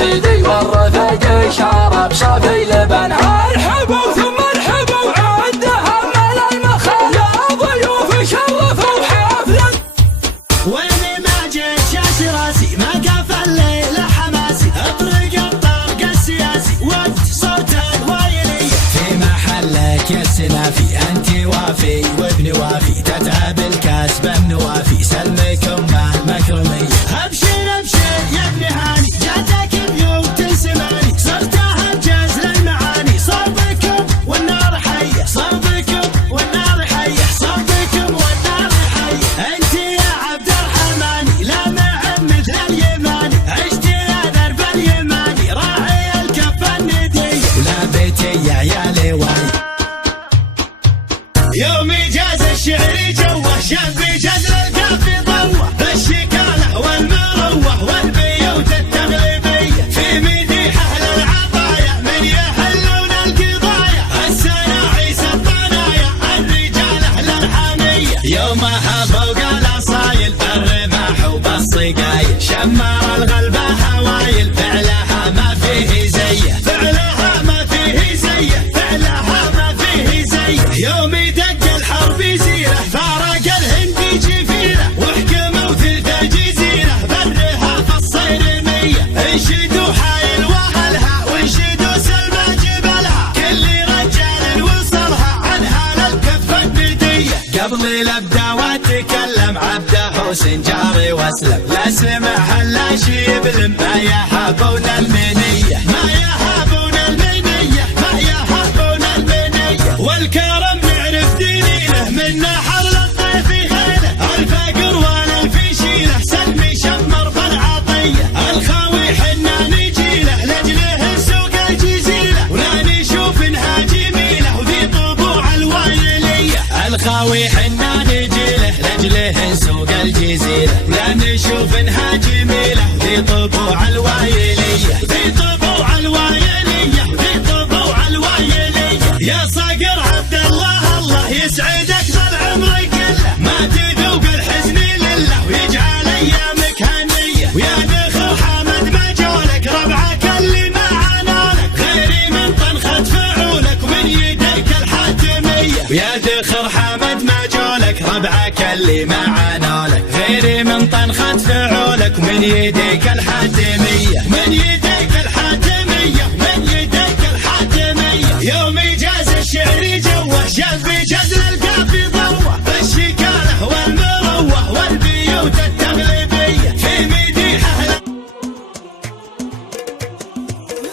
سيدي والرفاق شرب صافي لبن. ارحبوا ثم ارحبوا عندها مال المخال يا ضيوف شرفوا حفلا. ويني ما جيت شاش راسي ما قف الليل حماسي اطرق الطرق السياسي صوت الوايلية في محلك يا السنافي انت وافي وابن وافي تتعب الكاس بمنوافي سلمكم مع المكرمية. ابشر ابشر يا ابن هاني جاتك بيوت سماني صرتها الجاز للمعاني صوبكم والنار حية صوبكم والنار حية صوبكم والنار حية. انت يا عبد الرحماني لا معن مثل اليماني عشت يا درب اليماني راعي الكف الندية ولا بيتي يا عيالي واي. يومي جاز الشعر جوه شاب جزل الكافي ضوه بالشكاله والمروه والبيوت التغليبيه في مديح اهل العطايا من يحلون القضايا السناعيس الطنايا الرجال اهل الحاميه. يومها فوق الاصايل بالرماح وبالصقايل شمار الغلبه هوايل فعلها ما فيه زيه فعلها ما فيه زيه فعلها ما فيه زيه. يومي دق الحرب يزيره فارق الهندي جفيره وحكموا ثلث جزيره برها في الصيرميه انشدوا حايل واهلها وانشدوا سلمى جبلها كل رجال وصلها عنها للكف النديه. قبل الابدا واتكلم عبده حسن جاري واسلم لا سمح لا شي يبلم ما يهابون المنيه ما يهابون المنيه ما يهابون المنيه. والكرم نعرف دليله من نحر للطيف خيله الفقر والالف يشيله سلمي شمر بالعطيه الخاوي حنا نجيله لاجله سوق الجزيله ولا نشوف انها جميله وذي طبوع الوايليه. الخاوي حنا نجيله لاجله سوق الجزيله ولا نشوف انها جميله وذي طبوع الوايليه ذي طبوع الوايليه ذي طبوع الوايليه. يا صقر عبد الله الله يسعدك بالعمر كله ما تذوق الحزن لله ويجعل ايامك هنيه. ويا دخل حمد مجولك ربعك اللي ما عنالك غيري من طنخة فعولك ومن يديك الحاتميه. ويا دخل حمد مجولك ربعك اللي ما عنالك غيري من طنخة فعولك ومن يديك الحاتميه من يديك الحاتميه من يديك الحاتميه. يومي جاز الشعر جوه شاب جزل الكافي ضوه بالشكاله والمروه والبيوت التغليبيه في مديح اهل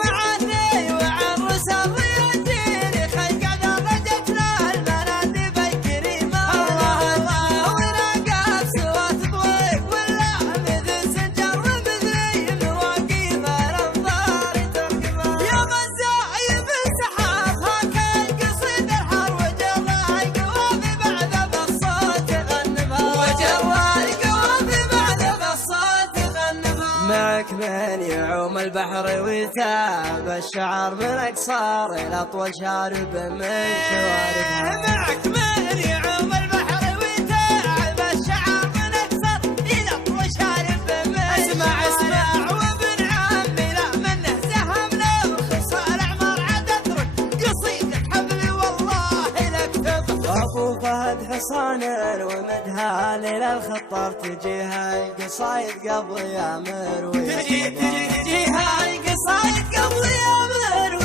معاني وعروس الرياجيل خلق درجت له المناديب الكريمه. الله الله وناقات سوات طويق ولا مثل سنجر مثلي مواقيف الانظار تركبه. يا مزايب السحاب هاك القصيد الحر وجرى القوافي بعد بالصوت يغنبها وجرى القوافي بعد بالصوت يغنبها. معك من يعوم البحر ويتاب الشعر من اقصار الى اطول شارب من شواربها. معك من يعوم البحر ويتاب الشعر من اقصار الى اطول شارب من اسمع اسمع وابن عمي لا منه سهم له خصال الاعمار عاد اترك قصيد الحبل والله لك تبقى. ابو فهد حصان ومدها ليلة الخطار تجيها القصايد قبل يا مروي تجيها القصايد قبل يا مروي